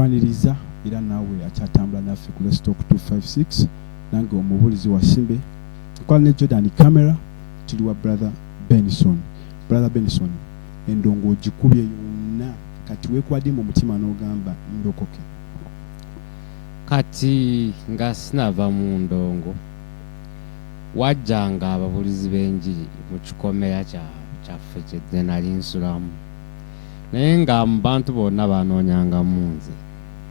akwaniriza era naawe akyatambula naffe ku Let's Talk 256 nange omuwulizi wasimbe nkola ne Jordan camera tuli wa brother Benson. Brother Benson, endongo ogikubye yonna kati weekwadde mu mutima n'ogamba ndokoke. Kati nga sinava mu ndongo wajjanga ababulizi b'enjiri mu kikomera kyaffe kye nali nsulamu naye nga mu bantu bonna banoonyanga munze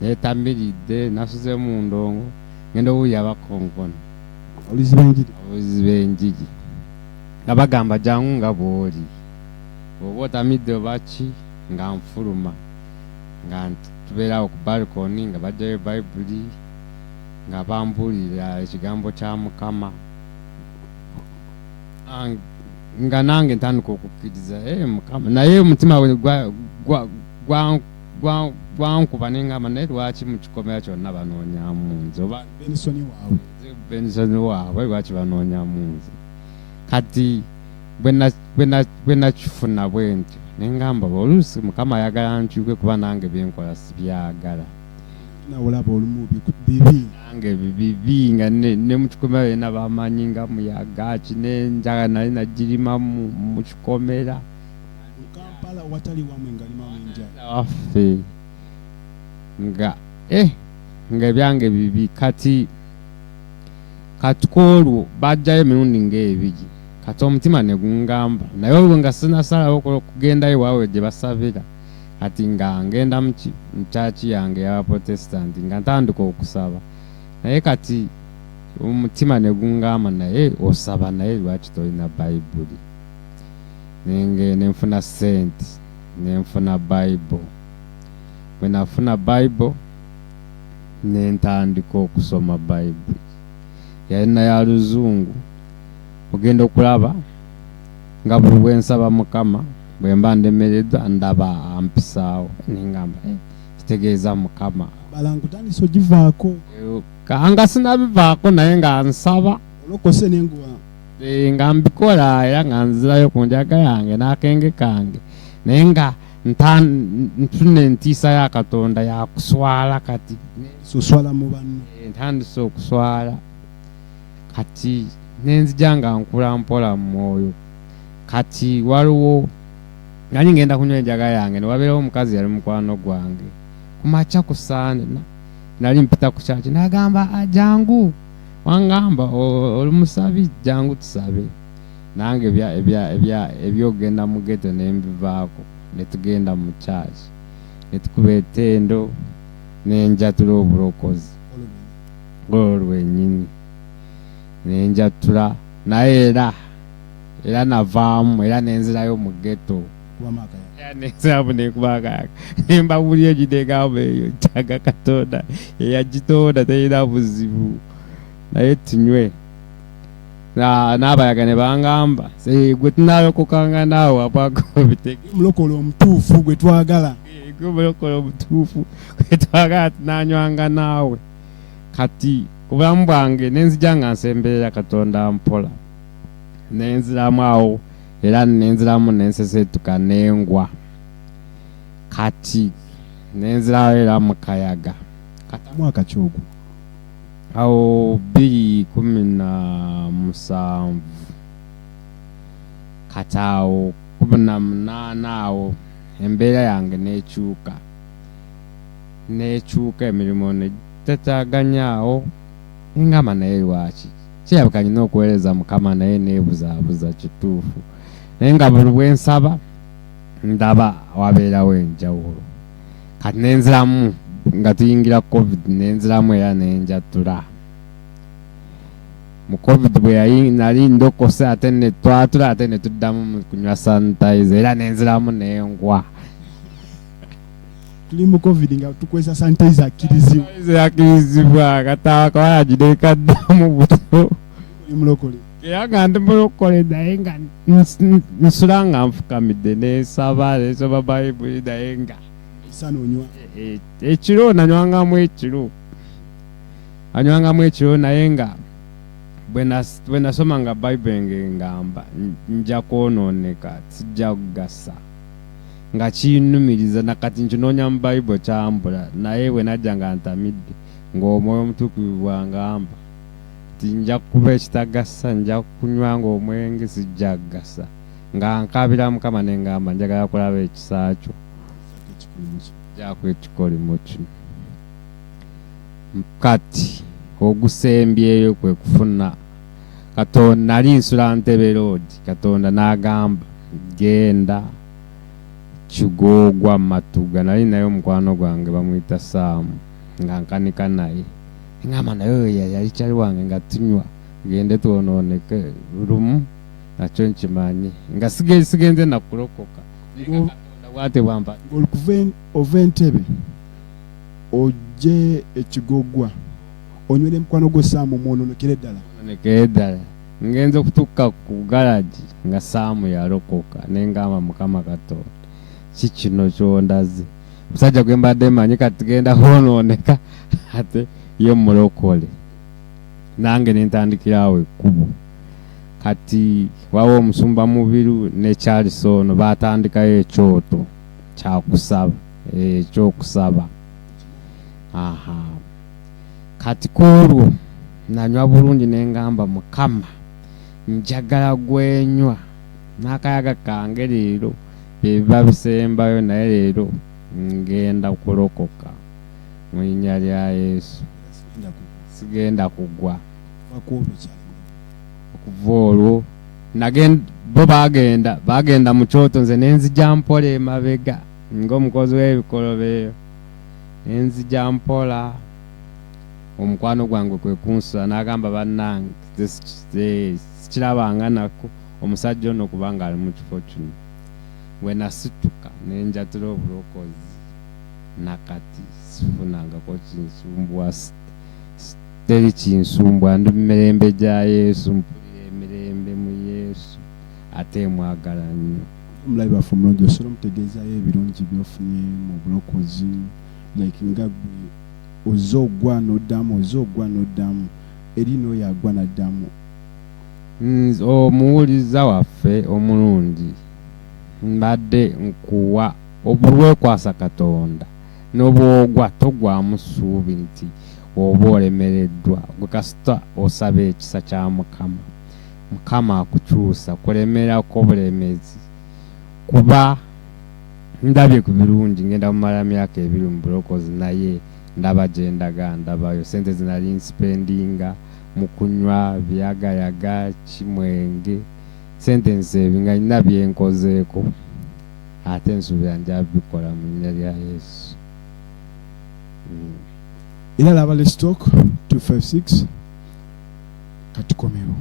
neetamiridde nasuze mu ndongo ngenda owulira abakonkono ababulizi b'enjiri nga bagamba jangu nga bw'oli oba otamidde obaki nga nfuluma nga tubeerawo ku balkoni nga bajjayo bayibuli nga bambuulira ekigambo kya Mukama nga nange ntandika okukkiriza Mukama naye omutima gwankuba nengamba naye lwaki mu kikomera kyonna banoonyamu nze oba Bensoni waabwe lwaki banoonyamu nze kati bwe nakifuna bwe ntyo nengamba oluusi Mukama ayagala nkyuke kuba nange byenkola sibyagala olaba olumu bibi nange bibi nga ne mu kikomera yena bamanyi nga muyaga ki nenjaga nali nagirima mu kikomera Kampala watali wamwe nga lima wenjaga waffe nga ebyange bibi kati olwo bajjayo emirundi ng'ebiri kati omutima ne gungamba naye olwo nga sinasalawo kugendayo waawe gye basabira kati nga ngenda mu kyaki yange y'Abaprotestanti nga ntandika okusaba naye kati omutima ne gungamba naye osaba naye lwaki tolina bayibuli nenfuna sente nenfuna bayibuli bwe nafuna bayibuli nentandika okusoma bayibuli yalina ya luzungu ogenda okulaba nga buli bwensaba Mukama bwe mba ndemereddwa ndaba ampisaawo nengamba kitegeeza Mukama balangutandisa ogivaako nga sinabivaako naye nga nsaba olokose nenguwa nga mbikola era nga nzirayo ku njaga yange n'akenge kange naye nga nfuna entiisa ya Katonda yakuswala kati suswala mu banno ntandise okuswala kati nenzija nga nkula mpola mu mwoyo kati waliwo nali ngenda kunywa enjaga yange newabeerawo omukazi yali mukwano gwange kumakya kusaana nali mpita ku kyaki nagamba jangu wangamba oli musabi jangu tusabe nange ebyogenda mu geto nembivaako netugenda mu kyaki netukuba etendo nenjatula obulokozi olwenyini nenjatula naye era navaamu era nenzirayo mu geto nenziramu nekubakayaka nembawulira egidegamba eyo njaga Katonda eyagitonda terina buzibu naye tunywe n'abayaga ne bangamba gwe tunalokokanga naawe apakobitege mulokole omutuufu gwe twagala mulokole omutuufu gwe twagala tunanywanga naawe kati obulamu bwange nenzija nga nsemberera Katonda mpola nenziramu awo era nenziramu nensesetuka nengwa kati nenzirawo era mu kayaga mwaka kyogo awo 2017 kati awo 18 awo embeera yange nekyuka emirimu netetaganyaawo engamba naye lwaki kirabika nina okuweereza Mukama naye neebuzaabuza kituufu naye nga buli bwensaba ndaba wabeerawo enjawulo kati nenziramu nga tuyingira covid nenziramu era nenjatula mu covid bwe nali ndokose ate netwatula ate netuddamu kunywa sanitizer era nenziramu nengwa tuli mu covid nga tukozesa sanitizer akirizibwa katawa kawala gidekaddamu buto mulokole era nga ndi mulokole naye nga nsula nga nfukamidde nesoma bayibuli naye nga ekiro nanywangamu ekiro naye nga bwe nasoma nga bayibuli ngengamba nja kwonooneka sijja kugasa nga kinnumiriza nakati nkinoonya mu Bayibuli kyambula naye bwe najja nga ntamidde ng'omwoyo omutukuvu bwangamba nti nja kuba ekitagasa nja kunywa ng'omwenge sijja kugasa nga nkabira Mukama ne ngamba njagala kulaba ekisa kyo jako ekikolimu kino. Kati ogusembyeyo kwe kufuna Katonda nali nsula Ntebe Road, Katonda n'agamba genda Kigogwa Matuga, nali naye omukwano gwange bamuyita Saamu nga nkanika naye ngamba naye yali kyali wange nga tunywa gende twonooneke lumu nakyo nkimanyi nga sigenze nakulokoka Katonda bwate bwampa ova Entebbe ojje Ekigogwa onywere mukwano gwo Saamu mwononekere ddala ngenze okutuuka ku galaji nga Saamu yalokoka nengamba Mukama Katonda kikino kyondaze musajja gwe mbadde manyi kati genda honooneka ate ye mulokole nange nentandikirawo ekkubo. Kati wawo omusumba Mubiru ne Charles ono batandikayo ekyoto kyakusaba ekyokusaba. Kati kwolwo nanywa bulungi nengamba Mukama njagala gwenywa n'akayaga kange leero biba bisembayo naye leero ngenda kulokoka mu linnya lya Yesu sigenda kugwa. Okuva olwo bo bagenda mu kyoto nze nenzija mpola emabega ng'omukozi w'ebikolobeeyo nenzija mpola. Omukwano gwange kwe kunsula n'agamba bannange sikirabanga nako omusajja ono kubanga ali mu kifo kino. Bwe nasituka nenjatula obulokozi nakati sifunangako kinsumbwa teri kinsumbwa ndi mu mirembe gya Yesu mpulira emirembe mu Yesu ate mwagala nnyo. Omulabi waffe omulungi osobola omutegeezayo ebirungi byofunye mu bulokozi like nga ozogwa n'oddamu eri n'oyo agwa n'addamu. Omuwuliza waffe omulungi mbadde nkuwa obulwekwasa Katonda n'obwogwa togwamu ssuubi nti oba olemereddwa gwe kasita osaba ekisa kya Mukama akukyusa kulemerako bulemezi kuba ndabye ku birungi ngenda mumala myaka 2 mu bulokozi naye ndaba gye ndabayo sente zinali nspendinga mu kunywa byagayaga kimwenge sente nseebinga nina byenkozeeko ate nsuubira nja bikola mu linnya lya Yesu. Era laba Let's Talk 256 katukomewo.